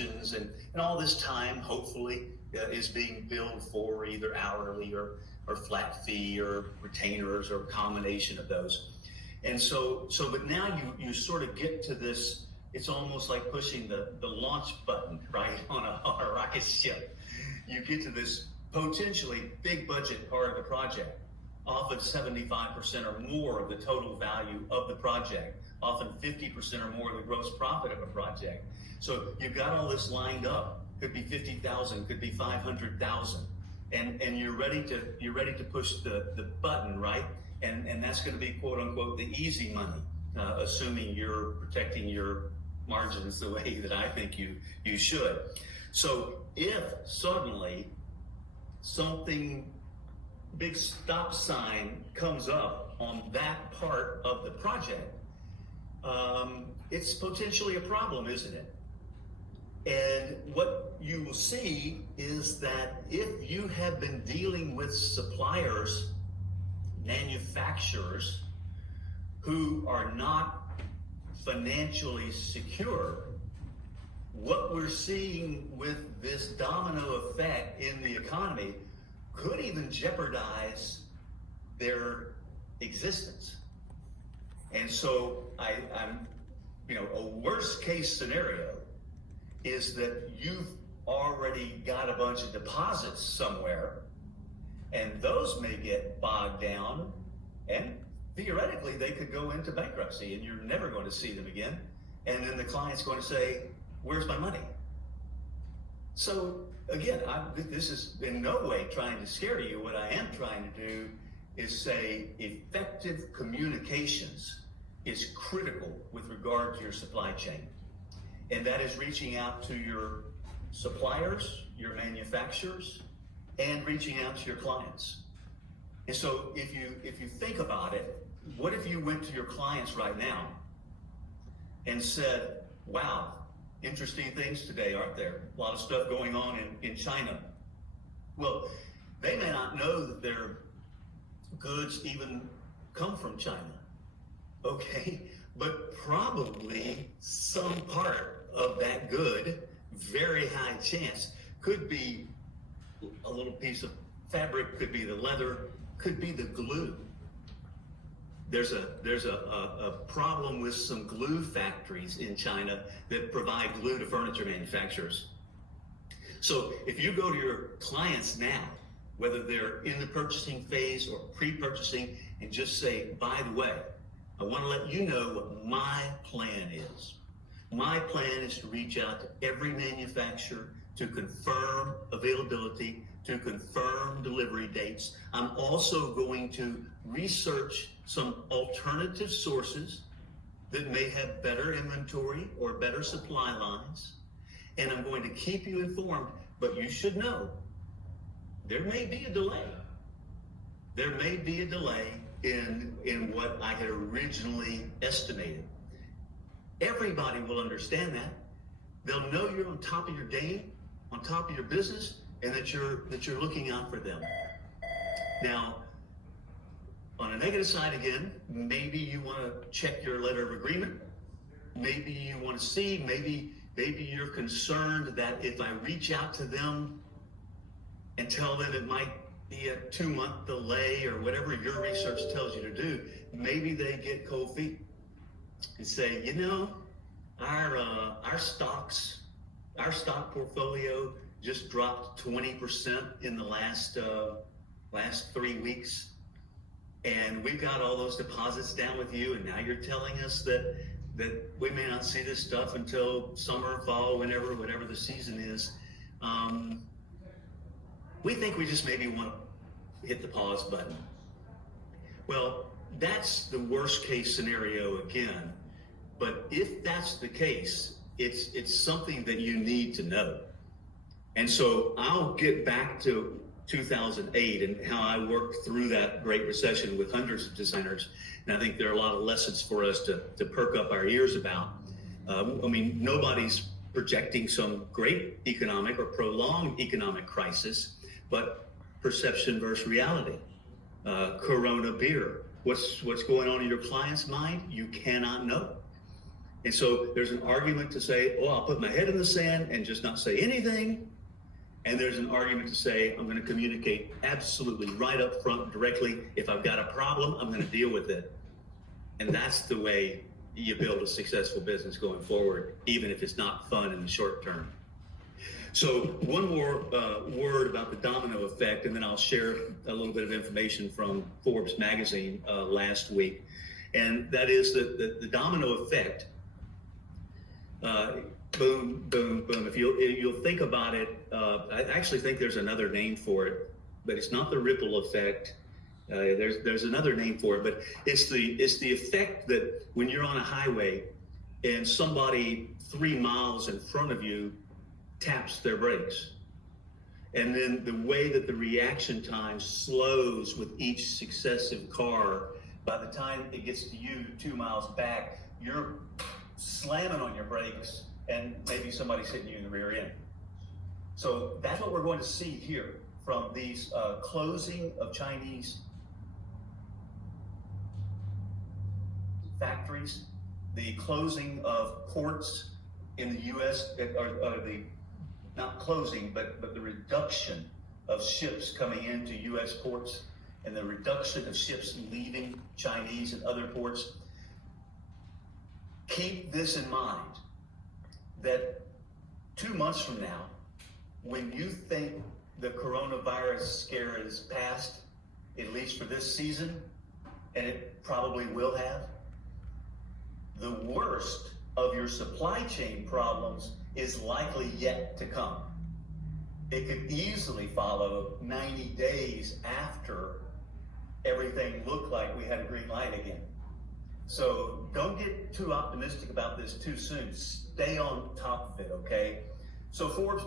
and all this time hopefully is being billed for either hourly or flat fee or retainers or a combination of those. And but now you sort of get to this, it's almost like pushing the launch button, right, on a rocket ship. You get to this potentially big budget part of the project, often 75% or more of the total value of the project, often 50% or more of the gross profit of a project. So you've got all this lined up. Could be 50,000, could be 500,000, and you're ready to push the button, right? And that's going to be quote unquote the easy money, assuming you're protecting your margins the way that I think you should. So if suddenly something big stop sign comes up on that part of the project, it's potentially a problem, isn't it? And what you will see is that if you have been dealing with suppliers, manufacturers who are not financially secure, what we're seeing with this domino effect in the economy could even jeopardize their existence. And so I'm a worst case scenario is that you've already got a bunch of deposits somewhere, and those may get bogged down, and theoretically they could go into bankruptcy and you're never going to see them again. And then the client's going to say, where's my money? So again, this is in no way trying to scare you. What I am trying to do is say effective communications is critical with regard to your supply chain. And that is reaching out to your suppliers, your manufacturers, and reaching out to your clients. And so if you think about it, what if you went to your clients right now and said, wow, interesting things today, aren't there? A lot of stuff going on in China. Well, they may not know that their goods even come from China, okay? But probably some part of that good, very high chance, could be a little piece of fabric, could be the leather, could be the glue. There's a problem with some glue factories in China that provide glue to furniture manufacturers. So if you go to your clients now, whether they're in the purchasing phase or pre-purchasing, and just say, by the way, I want to let you know what my plan is. My plan is to reach out to every manufacturer to confirm availability, to confirm delivery dates. I'm also going to research some alternative sources that may have better inventory or better supply lines. And I'm going to keep you informed, but you should know there may be a delay. There may be a delay in what I had originally estimated. Everybody will understand that. They'll know you're on top of your game, on top of your business, and that you're looking out for them. Now, on a negative side again, maybe you want to check your letter of agreement. Maybe you want to see, maybe you're concerned that if I reach out to them and tell them it might be a 2-month delay or whatever your research tells you to do, maybe they get cold feet and say, our stock portfolio just dropped 20% in the last 3 weeks, and we've got all those deposits down with you, and now you're telling us that we may not see this stuff until summer, fall, whatever the season is. We think we just maybe want to hit the pause button. Well, that's the worst case scenario again. But if that's the case, it's something that you need to know. And so I'll get back to 2008 and how I worked through that Great Recession with hundreds of designers. And I think there are a lot of lessons for us to perk up our ears about. Nobody's projecting some great economic or prolonged economic crisis, but perception versus reality. Corona beer. What's going on in your client's mind? You cannot know. And so there's an argument to say, oh, I'll put my head in the sand and just not say anything. And there's an argument to say, I'm going to communicate absolutely right up front, directly. If I've got a problem, I'm going to deal with it. And that's the way you build a successful business going forward, even if it's not fun in the short term. So one more word about the domino effect, and then I'll share a little bit of information from Forbes magazine last week. And that is that the domino effect, boom, boom, boom. If you'll think about it, I actually think there's another name for it, but it's not the ripple effect. There's another name for it, but it's the effect that when you're on a highway and somebody 3 miles in front of you taps their brakes, and then the way that the reaction time slows with each successive car. By the time it gets to you 2 miles back, you're slamming on your brakes and maybe somebody's hitting you in the rear end. So that's what we're going to see here from these closing of Chinese factories, the closing of ports in the U.S., or the not closing, but the reduction of ships coming into U.S. ports and the reduction of ships leaving Chinese and other ports. Keep this in mind, that 2 months from now, when you think the coronavirus scare is past, at least for this season, and it probably will have, the worst of your supply chain problems is likely yet to come. It could easily follow 90 days after everything looked like we had a green light again. So don't get too optimistic about this too soon. Stay on top of it, okay? So Forbes